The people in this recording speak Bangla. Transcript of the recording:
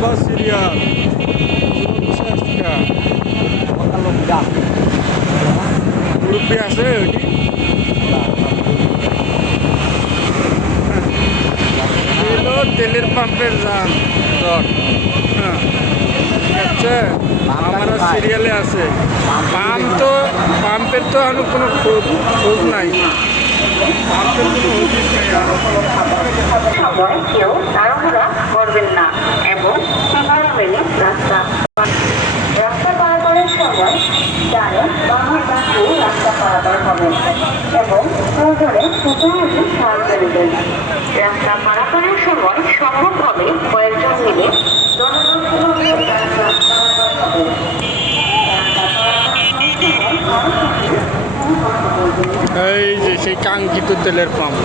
লম্বা সিরিয়াল মুরব্বী আছে ওইটি এলো তেলের পাম্পের যান দর হ্যাঁ আচ্ছা আমার সিরিয়ালে আছে পাম্পের তো আর কোনো খোঁজ নাই পাম্পের কোনো হদিস নাই আর সময় কেউ তাড়াহুড়া করবেন না এবং সীমানা মেনে রাস্তা পারাপারের সময় ডানে বামের পাশে রাস্তা পারাপার হবে এবং প্রয়োজনে সুতরাং সাহায্য নেবেন। রাস্তা পারাপারের সময় সম্ভবভাবে কয়েকজন মিলে জনগণকে রাস্তা পারাপার হবে। এই যে সেই কাঙ্ক্ষিত তেলের পাম্প